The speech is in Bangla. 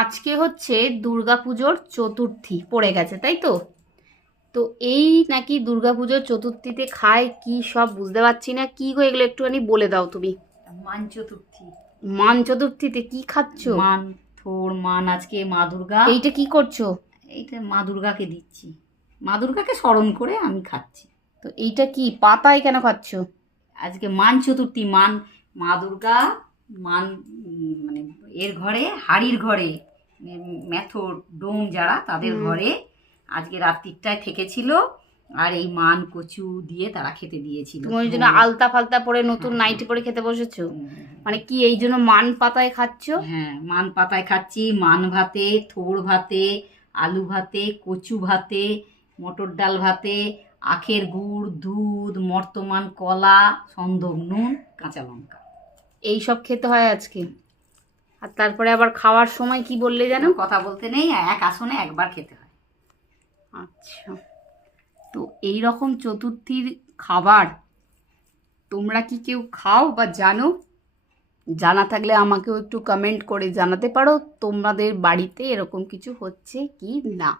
আজকে হচ্ছে দুর্গাপুজোর চতুর্থী পড়ে গেছে, তাই তো? তো এই নাকি দুর্গাপুজোর চতুর্থীতে খায় কি সব বুঝতে পারছি না। কি গো এগুলো একটুখানি বলে দাও তুমি। মান চতুর্থী। মান চতুর্থীতে কি খাচ্ছ? মান থোর মান আজকে মা দুর্গা। এইটা কি করছো? এইটা মা দুর্গাকে দিচ্ছি, মা দুর্গাকে স্মরণ করে আমি খাচ্ছি। তো এইটা কি পাতায় কেন খাচ্ছ? আজকে মান চতুর্থী, মান মা দুর্গা, মান মানে এর ঘরে, হাড়ির ঘরে, মেথর ডোম যারা তাদের ঘরে আজকে রাত্রিটায় থেকেছিল, আর এই মান কচু দিয়ে তারা খেতে দিয়েছিল। তুমি ওই জন্য আলতা ফালতা পরে নতুন নাইটি পরে খেতে বসেছো? মানে কি এই জন্য মান পাতায় খাচ্ছ? হ্যাঁ, মান পাতায় খাচ্ছি, মান ভাতে, থোর ভাতে, আলু ভাতে, কচু ভাতে, মটর ডাল ভাতে, আখের গুড়, দুধ, মর্তমান কলা, সন্দক নুন, কাঁচা লঙ্কা। এই সব খেতে হয় আজকে? আর তারপরে আবার খাওয়ার সময় কি বললে জানো? কথা বলতে নেই, এক আসনে একবার খেতে হয়। আচ্ছা, তো এই রকম চতুর্থীর খাবার তোমরা কি কেউ খাও বা জানো? জানা থাকলে আমাকেও একটু কমেন্ট করে জানাতে পারো তোমাদের বাড়িতে এরকম কিছু হচ্ছে কি না।